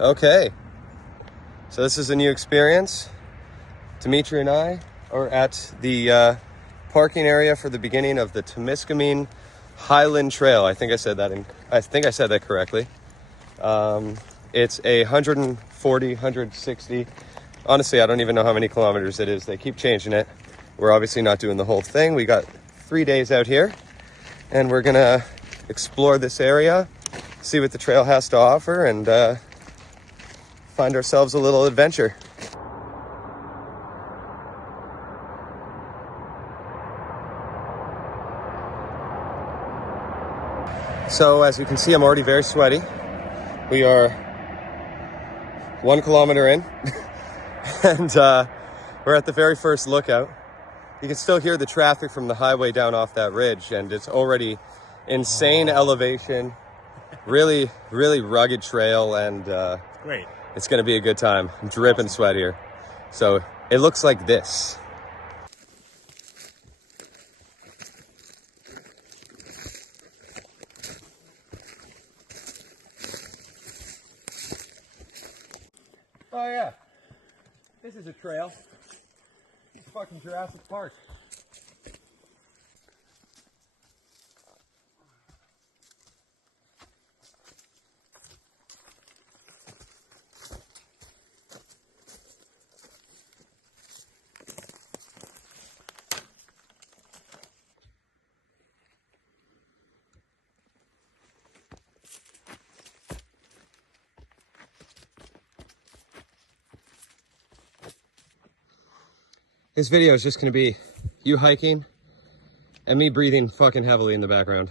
Okay, so this is a new experience. Dimitri and I are at the parking area for the beginning of the Temiskaming Highland Trail. I think I said that correctly. It's 140, 160. Honestly, I don't even know how many kilometers it is. They keep changing it. We're obviously not doing the whole thing. We got 3 days out here, and we're gonna explore this area, see what the trail has to offer, and find ourselves a little adventure. So as you can see, I'm already very sweaty. We are 1 kilometer in and we're at the very first lookout. You can still hear the traffic from the highway down off that ridge, and it's already insane elevation, really rugged trail, and great. It's gonna be a good time. I'm dripping sweat here. So it looks like this. Oh yeah, this is a trail. It's fucking Jurassic Park. This video is just gonna be you hiking and me breathing fucking heavily in the background.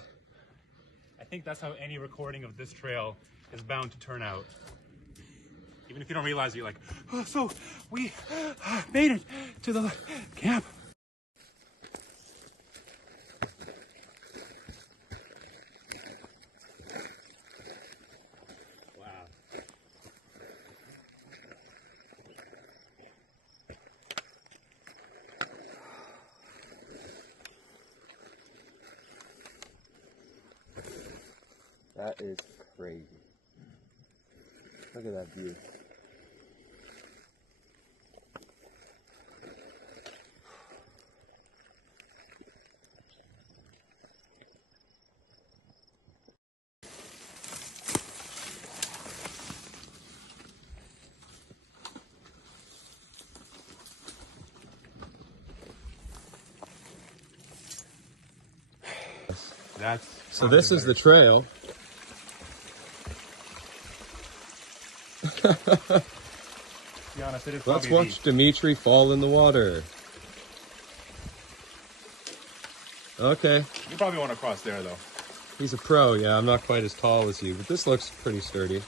I think that's how any recording of this trail is bound to turn out. Even if you don't realize it, you're like, oh, so we made it to the camp. That is crazy. Look at that view. So this is the trail. To be honest, it is. Let's watch Dimitri fall in the water. Okay. You probably want to cross there, though. He's a pro, yeah. I'm not quite as tall as you, but this looks pretty sturdy.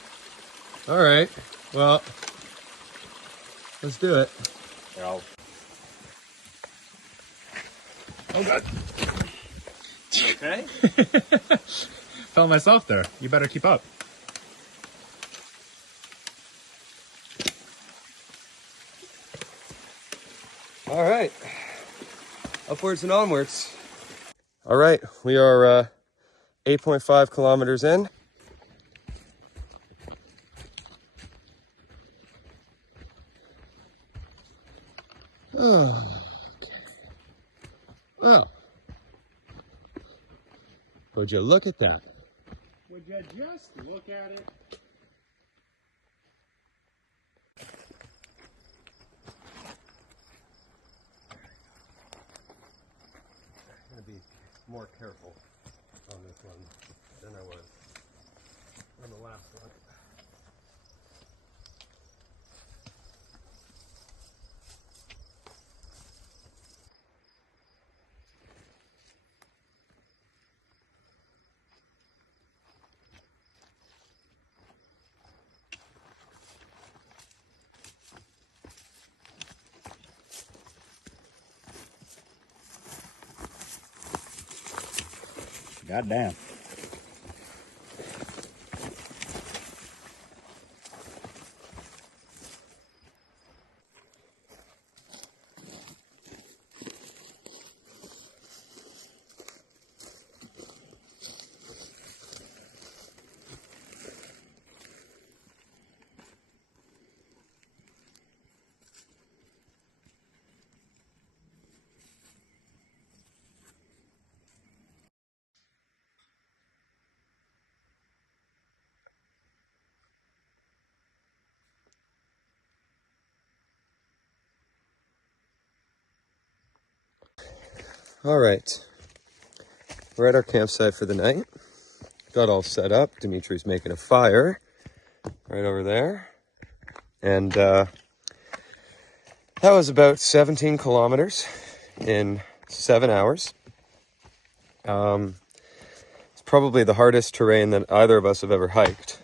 All right. Well, let's do it. Here, Oh, God. Okay. Fell myself there. You better keep up. All right. Upwards and onwards. All right. We are 8.5 kilometers in. Oh. Oh. Would you look at that? Would you just look at it? I'm going to be more careful on this one than I was on the last one. Goddamn. All right, we're at our campsite for the night. Got all set up. Dimitri's making a fire right over there. And that was about 17 kilometers in 7 hours. It's probably the hardest terrain that either of us have ever hiked,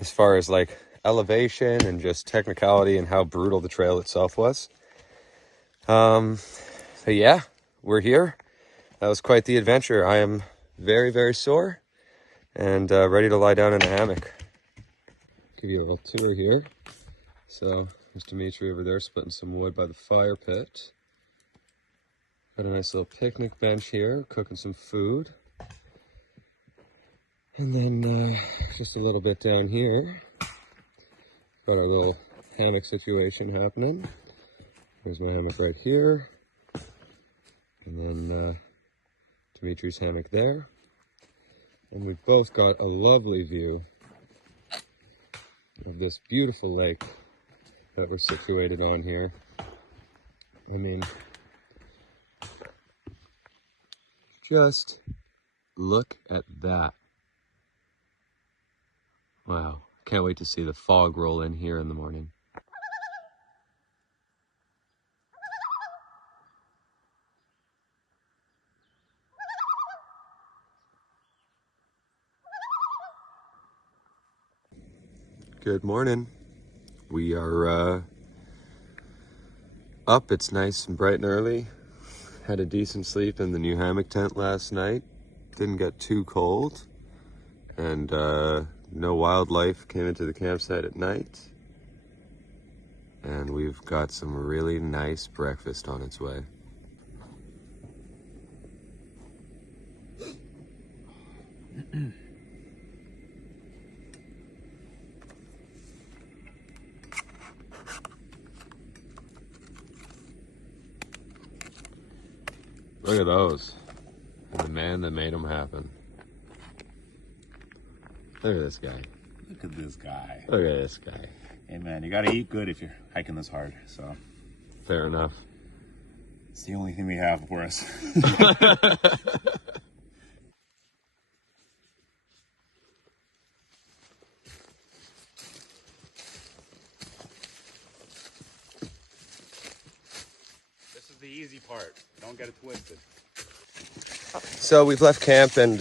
as far as like elevation and just technicality and how brutal the trail itself was. But yeah, we're here. That was quite the adventure. I am very, very sore and ready to lie down in a hammock. Give you a little tour here. So there's Dimitri over there splitting some wood by the fire pit. Got a nice little picnic bench here, cooking some food. And then just a little bit down here, got our little hammock situation happening. There's my hammock right here. And then Dimitri's hammock there. And we've both got a lovely view of this beautiful lake that we're situated on here. I mean, just look at that. Wow, can't wait to see the fog roll in here in the morning. Good morning. We are up. It's nice and bright and early. Had a decent sleep in the new hammock tent last night. Didn't get too cold. And no wildlife came into the campsite at night. And we've got some really nice breakfast on its way. Look at those. And the man that made them happen. Look at this guy. Look at this guy. Look at this guy. Hey man, you gotta eat good if you're hiking this hard, so. Fair enough. It's the only thing we have for us. This is the easy part. Don't get it twisted. So we've left camp and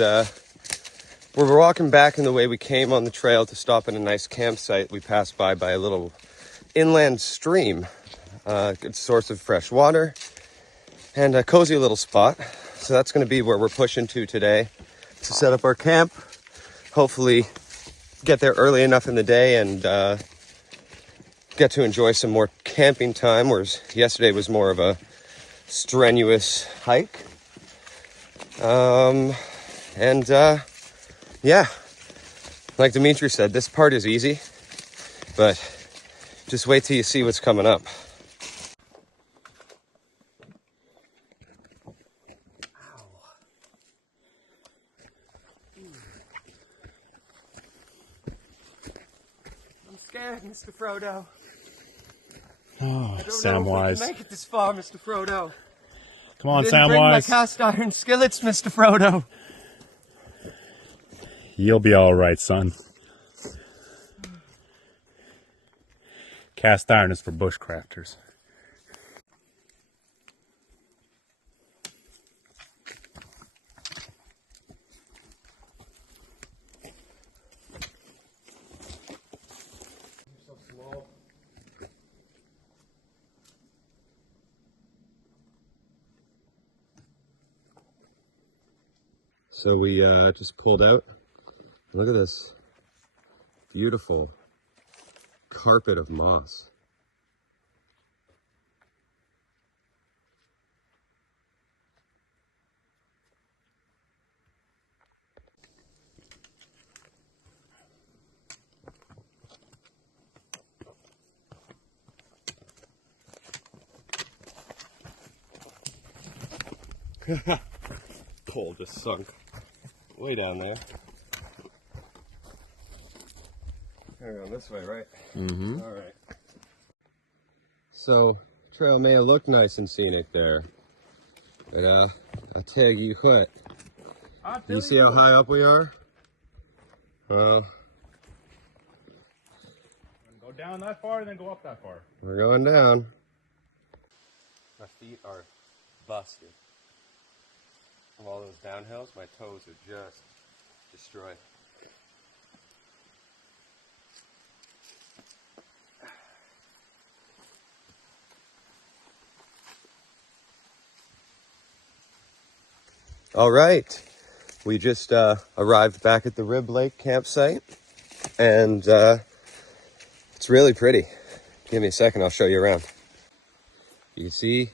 we're walking back in the way we came on the trail to stop at a nice campsite. We passed by a little inland stream, good source of fresh water and a cozy little spot. So that's going to be where we're pushing to today to set up our camp. Hopefully get there early enough in the day and get to enjoy some more camping time, whereas yesterday was more of a strenuous hike. Yeah, like Dimitri said, this part is easy, but just wait till you see what's coming up. I'm scared, Mr. Frodo. Oh, I don't know if we can make it this far, Mr. Frodo. Come on, Didn't bring my cast iron skillets, Mr. Frodo. You'll be all right, son. Cast iron is for bushcrafters. So we just pulled out. Look at this beautiful carpet of moss. Coal just sunk way down there. Around this way, right? Mm-hmm. All right. So, trail may have looked nice and scenic there, at a taggy hut. I'll You tell see how what. high up we are? Well, Go down that far and then go up that far. we're going down. My feet are busted. From all those downhills, my toes are just destroyed. All right, we just arrived back at the Rib Lake campsite, and it's really pretty. Give me a second, I'll show you around. You can see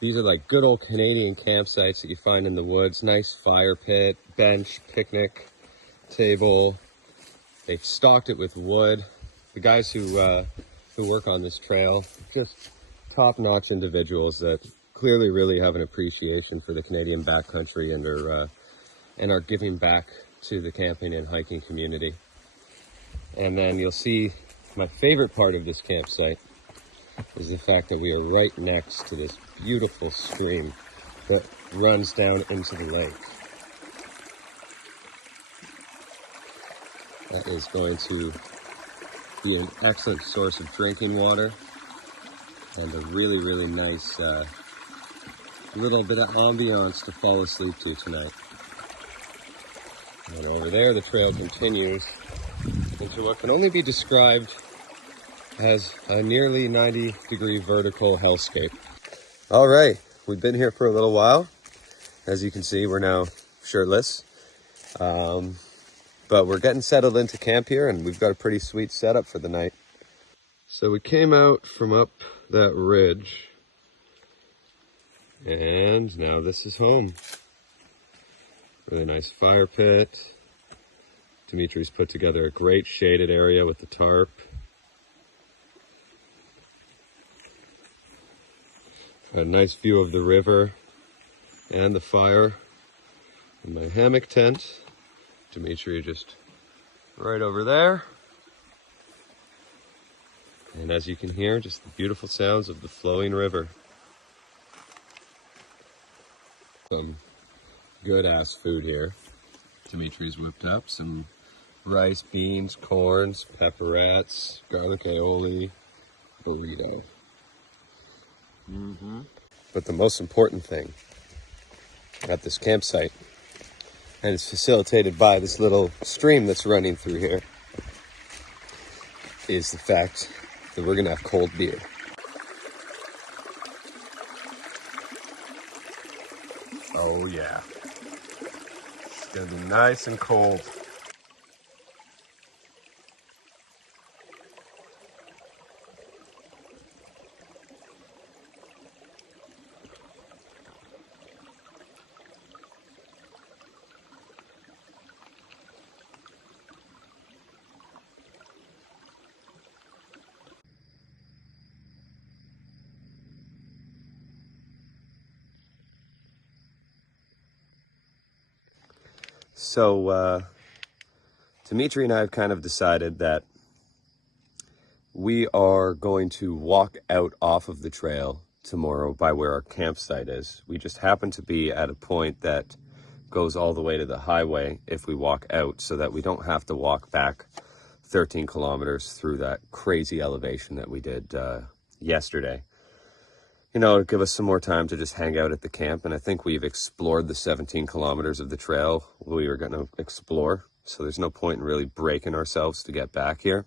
these are like good old Canadian campsites that you find in the woods. Nice fire pit, bench, picnic table. They've stocked it with wood. The guys who work on this trail, just top-notch individuals that clearly really have an appreciation for the Canadian backcountry and are giving back to the camping and hiking community. And then you'll see my favorite part of this campsite is the fact that we are right next to this beautiful stream that runs down into the lake. That is going to be an excellent source of drinking water and a really, really nice little bit of ambiance to fall asleep to tonight. And over there, the trail continues into what can only be described as a nearly 90-degree vertical hellscape. All right, we've been here for a little while. As you can see, we're now shirtless. But we're getting settled into camp here, and we've got a pretty sweet setup for the night. So we came out from up that ridge, and now this is home. Really nice fire pit. Dimitri's put together a great shaded area with the tarp. Got a nice view of the river and the fire. And my hammock tent. Dimitri just right over there. And as you can hear, just the beautiful sounds of the flowing river. Some good ass food here. Dimitri's whipped up some rice, beans, corns, pepperettes, garlic aioli, burrito. But the most important thing at this campsite, and it's facilitated by this little stream that's running through here, is the fact that we're gonna have cold beer. Oh yeah. It's gonna be nice and cold. So, Dimitri and I have kind of decided that we are going to walk out off of the trail tomorrow by where our campsite is. We just happen to be at a point that goes all the way to the highway if we walk out, so that we don't have to walk back 13 kilometers through that crazy elevation that we did yesterday. You know, to give us some more time to just hang out at the camp. And I think we've explored the 17 kilometers of the trail we were going to explore. So there's no point in really breaking ourselves to get back here.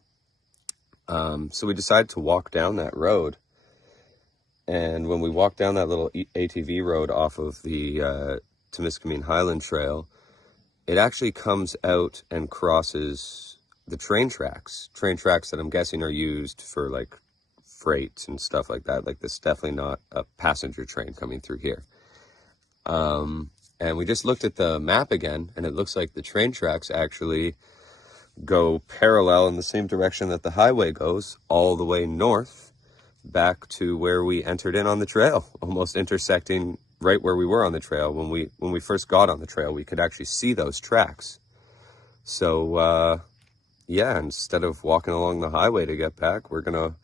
So we decided to walk down that road. And when we walked down that little ATV road off of the Temiskaming Highland Trail, it actually comes out and crosses the train tracks that I'm guessing are used for like freight and stuff like that. Like, this is definitely not a passenger train coming through here. And we just looked at the map again, and it looks like the train tracks actually go parallel in the same direction that the highway goes, all the way north back to where we entered in on the trail, almost intersecting right where we were on the trail. When we first got on the trail, we could actually see those tracks. So yeah, instead of walking along the highway to get back, we're gonna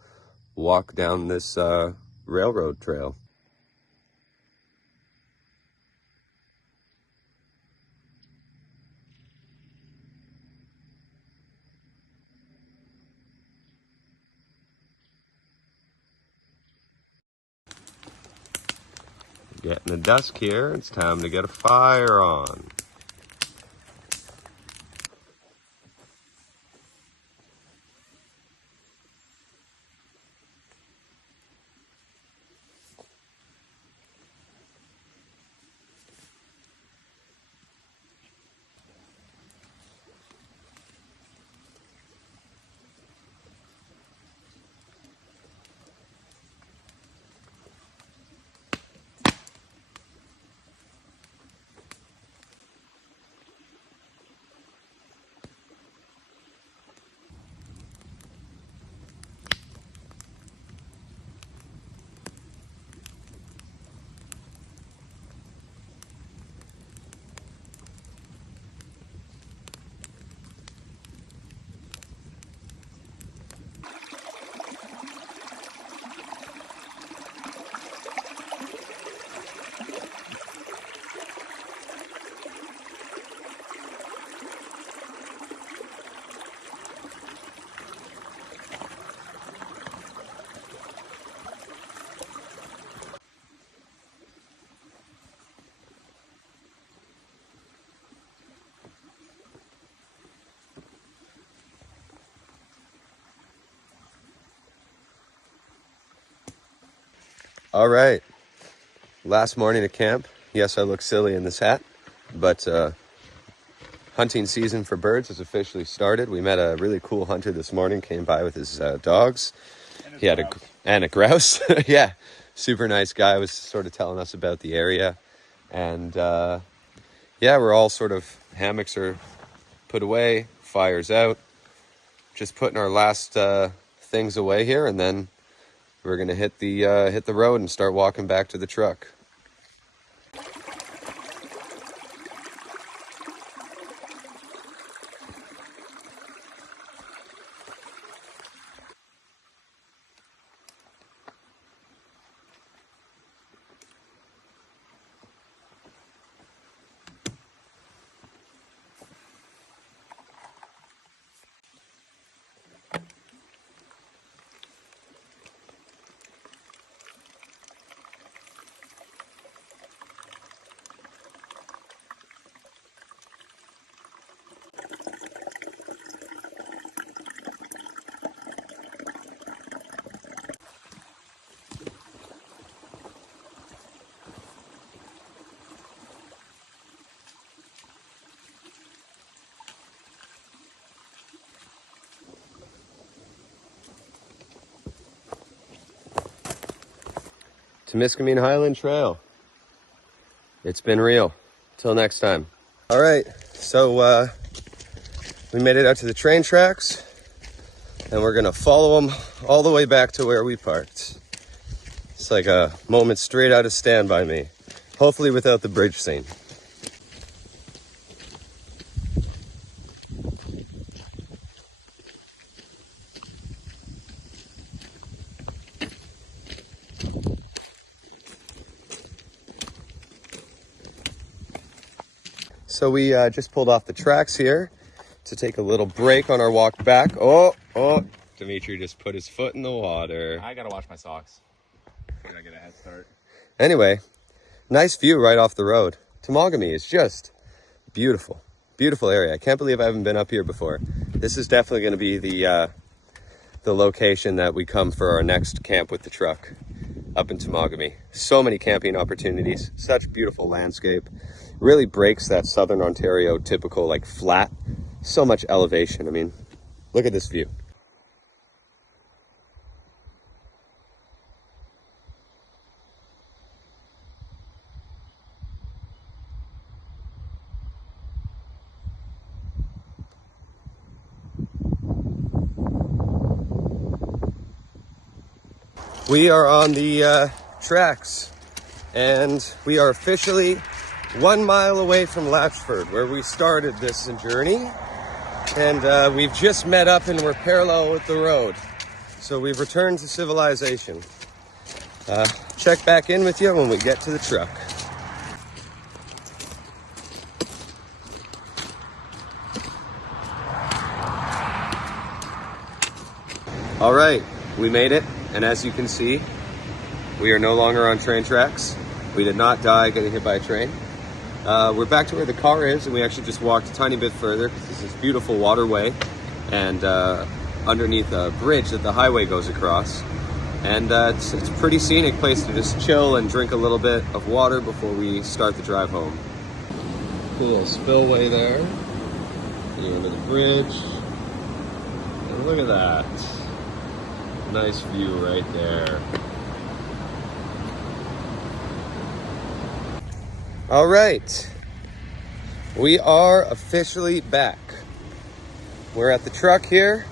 walk down this railroad trail. Getting the dusk here, it's time to get a fire on. All right, last morning at camp. Yes, I look silly in this hat, but hunting season for birds has officially started. We met a really cool hunter this morning, came by with his dogs. He had a grouse. Yeah, super nice guy, was sort of telling us about the area. And yeah, we're all sort of, hammocks are put away, fire's out. Just putting our last things away here, and then we're gonna hit the road and start walking back to the truck. Temiskaming Highland Trail. It's been real. Till next time. All right, so we made it out to the train tracks, and we're gonna follow them all the way back to where we parked. It's like a moment straight out of Stand By Me. Hopefully without the bridge scene. So we just pulled off the tracks here to take a little break on our walk back. Oh, Dimitri just put his foot in the water. I gotta wash my socks. I gotta get a head start. Anyway, nice view right off the road. Temiskaming is just beautiful. Beautiful area. I can't believe I haven't been up here before. This is definitely going to be the location that we come for our next camp with the truck up in Temiskaming. So many camping opportunities, such beautiful landscape. Really breaks that Southern Ontario typical like flat. So much elevation. I mean, look at this view. We are on the tracks, and we are officially 1 mile away from Latchford, where we started this journey. And we've just met up and we're parallel with the road. So we've returned to civilization. Check back in with you when we get to the truck. All right, we made it. And as you can see, we are no longer on train tracks. We did not die getting hit by a train. We're back to where the car is, and we actually just walked a tiny bit further because there's this beautiful waterway and underneath a bridge that the highway goes across. And it's a pretty scenic place to just chill and drink a little bit of water before we start the drive home. Cool little spillway there. And you're under the bridge. And look at that. Nice view right there. All right. We are officially back. We're at the truck here.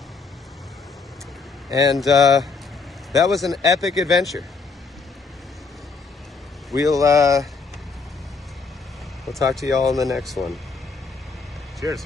And that was an epic adventure. We'll talk to y'all in the next one. Cheers.